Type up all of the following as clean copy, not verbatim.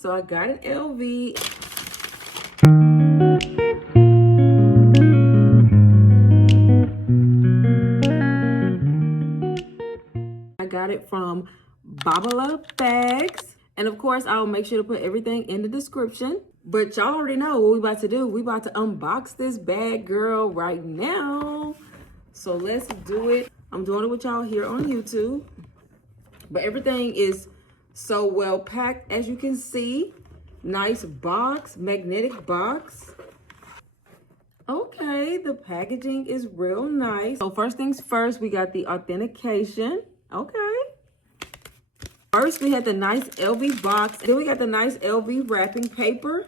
So I got an LV. I got it from Babala bags. And of course, I'll make sure to put everything in the description. But y'all already know what we about to do. We about to unbox this bag, girl, right now. So let's do it. I'm doing it with y'all here on YouTube. But everything is so well packed, as you can see. Nice box, magnetic box. Okay, the packaging is real nice. So first things first, we got the authentication. Okay. First, we had the nice LV box. Then we got the nice LV wrapping paper.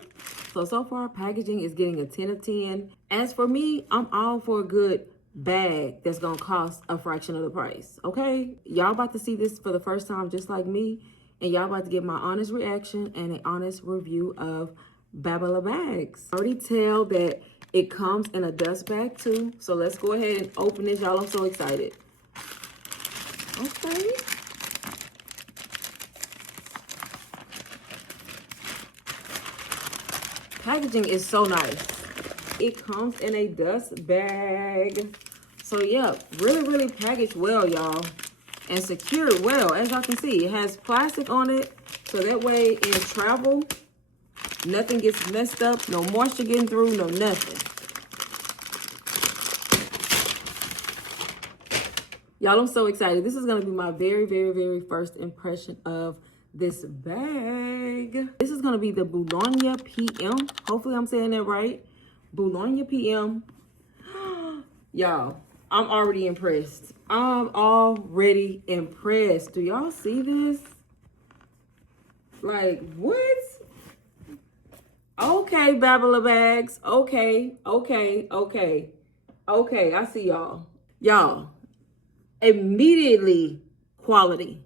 So far, packaging is getting a 10 of 10. As for me, I'm all for a good bag that's going to cost a fraction of the price. Okay? Y'all about to see this for the first time just like me. And y'all about to get my honest reaction and an honest review of Babala bags. I already tell that it comes in a dust bag too. So let's go ahead and open this. Y'all, I'm so excited. Okay. Packaging is so nice. It comes in a dust bag. So yeah, really packaged well, y'all. And secured well. As y'all can see, it has plastic on it. So that way in travel, nothing gets messed up. No moisture getting through, no nothing. Y'all, I'm so excited. This is going to be my very first impression of this bag. This is going to be the Bologna PM. Hopefully I'm saying that right. Bologna PM. Y'all, I'm already impressed. I'm already impressed. Do y'all see this? Like, what? Okay, Babala bags. Okay, I see y'all. Y'all, immediately quality.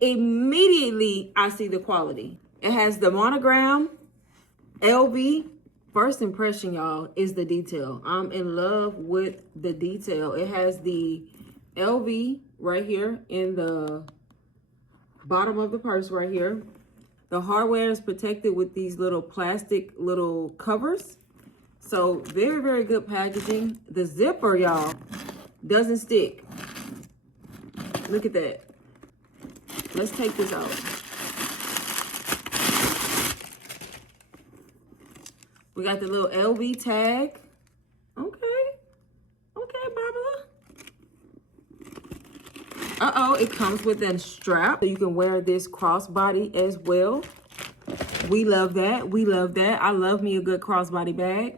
Immediately I see the quality. It has the monogram, LV. First impression, y'all, is the detail. I'm in love with the detail. It has the LV right here in the bottom of the purse right here. The hardware is protected with these little plastic little covers. So very good packaging. The zipper, y'all, doesn't stick. Look at that. Let's take this out. We got the little LV tag. Okay, Babala. Uh-oh, it comes with a strap. So you can wear this crossbody as well. We love that. I love me a good crossbody bag.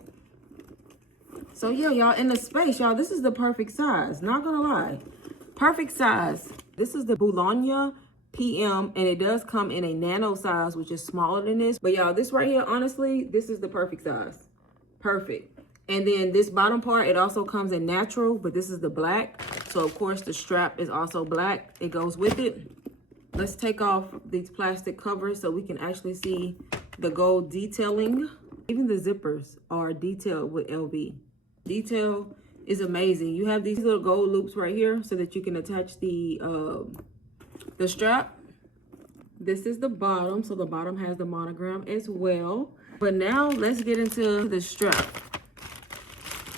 So yeah, y'all, in the space, y'all, this is the perfect size. Not gonna lie. Perfect size. This is the Bologna PM, and it does come in a nano size, which is smaller than this. But y'all, this right here, honestly, this is the perfect size. Perfect. And then this bottom part, it also comes in natural, but this is the black. So of course the strap is also black. It goes with it. Let's take off these plastic covers so we can actually see the gold detailing. Even the zippers are detailed with LV. Detail is amazing. You have these little gold loops right here so that you can attach the strap. This is the bottom, so the bottom has the monogram as well. But now let's get into the strap,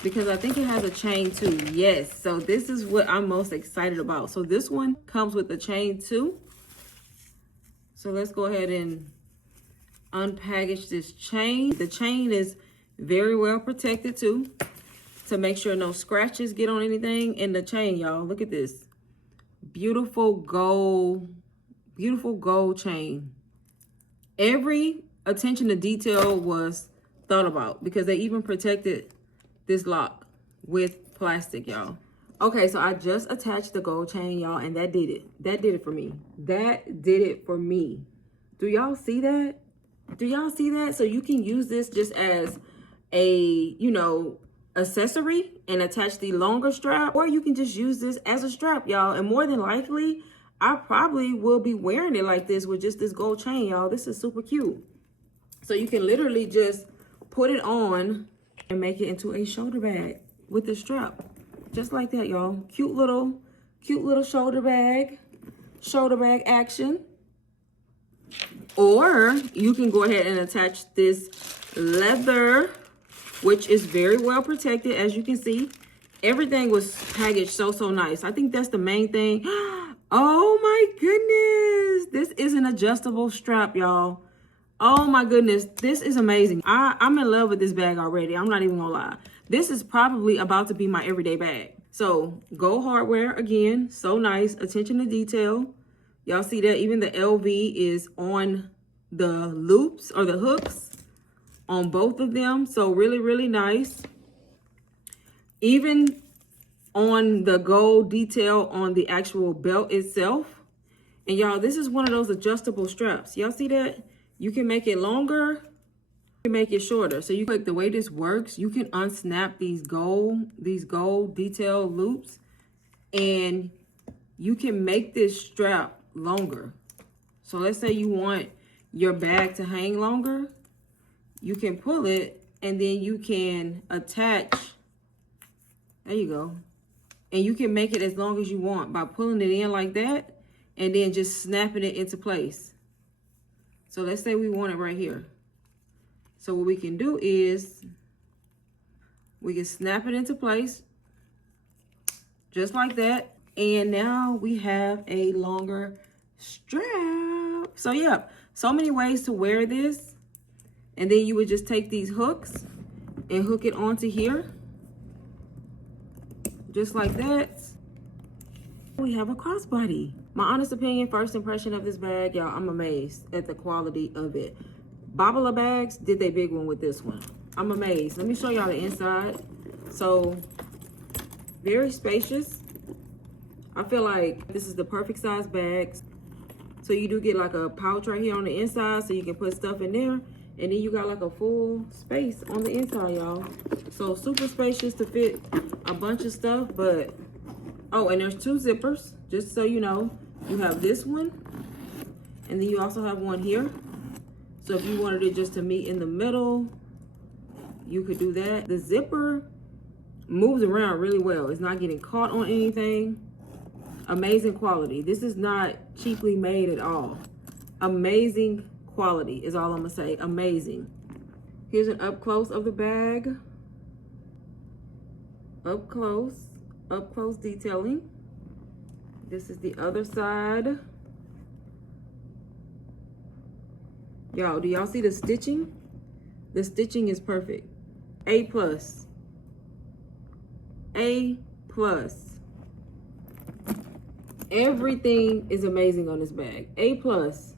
because I think it has a chain too. Yes, so this is what I'm most excited about. So this one comes with the chain too. So let's go ahead and unpackage this chain. The chain is very well protected too, to make sure no scratches get on anything in the chain, y'all. Look at this. Beautiful gold chain. Every attention to detail was thought about, because they even protected this lock with plastic, y'all. Okay, so I just attached the gold chain, y'all, and that did it. That did it for me. That did it for me. Do y'all see that? Do y'all see that? So you can use this just as a, you know, accessory and attach the longer strap, or you can just use this as a strap, y'all. And more than likely, I probably will be wearing it like this with just this gold chain, y'all. This is super cute. So you can literally just put it on and make it into a shoulder bag with the strap. Just like that, y'all. Cute little shoulder bag action. Or you can go ahead and attach this leather, which is very well protected. As you can see, everything was packaged so nice. I think that's the main thing. Oh my goodness. This is an adjustable strap, y'all. Oh my goodness. This is amazing. I'm in love with this bag already. I'm not even gonna lie. This is probably about to be my everyday bag. So gold hardware again, so nice. Attention to detail. Y'all see that even the LV is on the loops or the hooks on both of them. So really nice. Even on the gold detail on the actual belt itself. And y'all, this is one of those adjustable straps. Y'all see that? You can make it longer, you can make it shorter. So you like the way this works, you can unsnap these gold detail loops, and you can make this strap longer. So let's say you want your bag to hang longer, you can pull it and then you can attach. There you go. And you can make it as long as you want by pulling it in like that and then just snapping it into place. So let's say we want it right here. So what we can do is we can snap it into place just like that. And now we have a longer strap. So yeah, so many ways to wear this. And then you would just take these hooks and hook it onto here. Just like that. We have a crossbody. My honest opinion, first impression of this bag, y'all, I'm amazed at the quality of it. Babala bags did they big one with this one. I'm amazed. Let me show y'all the inside. So, very spacious. I feel like this is the perfect size bag. So you do get like a pouch right here on the inside so you can put stuff in there. And then you got like a full space on the inside, y'all. So super spacious to fit a bunch of stuff, but, oh, and there's two zippers, just so you know. You have this one, and then you also have one here. So if you wanted it just to meet in the middle, you could do that. The zipper moves around really well. It's not getting caught on anything. Amazing quality. This is not cheaply made at all. Amazing quality is all I'm gonna say. Amazing. Here's an up close of the bag. Up close detailing. This is the other side. Y'all, do y'all see the stitching? The stitching is perfect. A plus. A plus. Everything is amazing on this bag. A plus.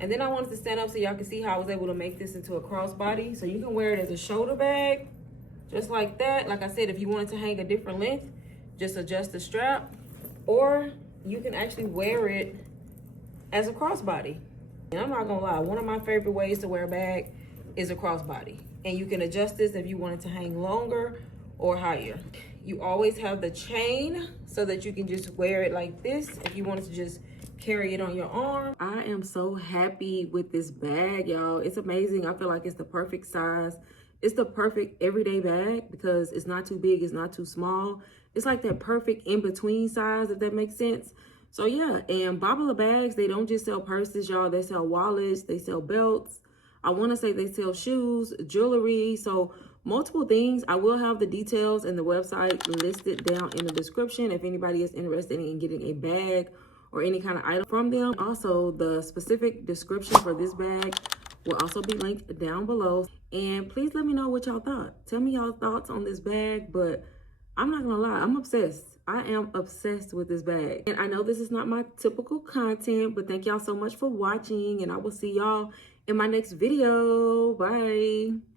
And then I wanted to stand up so y'all can see how I was able to make this into a crossbody. So you can wear it as a shoulder bag, just like that. Like I said, if you wanted to hang a different length, just adjust the strap. Or you can actually wear it as a crossbody. And I'm not gonna lie, one of my favorite ways to wear a bag is a crossbody. And you can adjust this if you want it to hang longer or higher. You always have the chain so that you can just wear it like this if you wanted to just carry it on your arm. I am so happy with this bag, y'all. It's amazing. I feel like it's the perfect size. It's the perfect everyday bag because it's not too big, it's not too small. It's like that perfect in-between size, if that makes sense. So yeah, and Babala bags, they don't just sell purses, y'all. They sell wallets, they sell belts. I want to say they sell shoes, jewelry, so multiple things. I will have the details and the website listed down in the description if anybody is interested in getting a bag or any kind of item from them. Also, the specific description for this bag will also be linked down below. And please let me know what y'all thought. Tell me y'all thoughts on this bag, but I'm not gonna lie, I'm obsessed. I am obsessed with this bag. And I know this is not my typical content, but thank y'all so much for watching, and I will see y'all in my next video. Bye.